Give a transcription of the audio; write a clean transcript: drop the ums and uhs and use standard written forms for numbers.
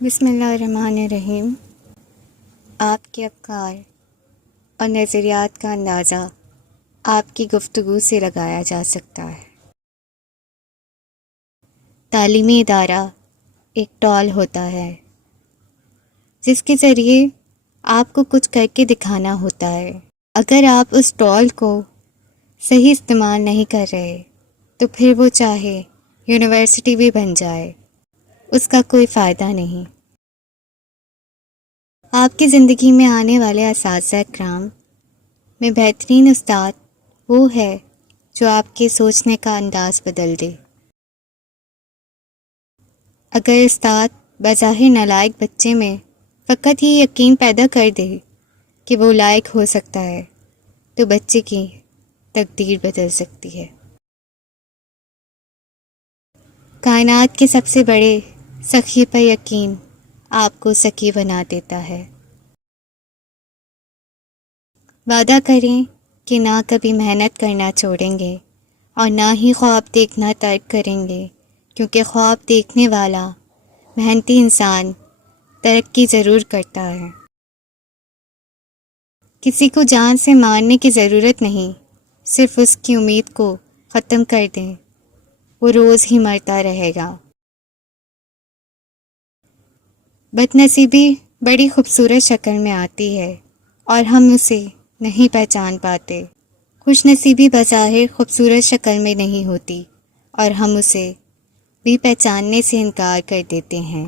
بسم اللہ الرحمن الرحیم۔ آپ کے افکار اور نظریات کا اندازہ آپ کی گفتگو سے لگایا جا سکتا ہے۔ تعلیمی ادارہ ایک ٹول ہوتا ہے جس کے ذریعے آپ کو کچھ کر کے دکھانا ہوتا ہے۔ اگر آپ اس ٹول کو صحیح استعمال نہیں کر رہے تو پھر وہ چاہے یونیورسٹی بھی بن جائے، اس کا کوئی فائدہ نہیں۔ آپ کی زندگی میں آنے والے اساتذہ کرام میں بہترین استاد وہ ہے جو آپ کے سوچنے کا انداز بدل دے۔ اگر استاد بظاہر نالائق بچے میں فقط یہ یقین پیدا کر دے کہ وہ لائق ہو سکتا ہے تو بچے کی تقدیر بدل سکتی ہے۔ کائنات کے سب سے بڑے سخی پر یقین آپ کو سخی بنا دیتا ہے۔ وعدہ کریں کہ نہ کبھی محنت کرنا چھوڑیں گے اور نہ ہی خواب دیکھنا ترک کریں گے، کیونکہ خواب دیکھنے والا محنتی انسان ترقی ضرور کرتا ہے۔ کسی کو جان سے مارنے کی ضرورت نہیں، صرف اس کی امید کو ختم کر دیں، وہ روز ہی مرتا رہے گا۔ بد نصیبی بڑی خوبصورت شکل میں آتی ہے اور ہم اسے نہیں پہچان پاتے۔ خوش نصیبی بظاہر خوبصورت شکل میں نہیں ہوتی اور ہم اسے بھی پہچاننے سے انکار کر دیتے ہیں۔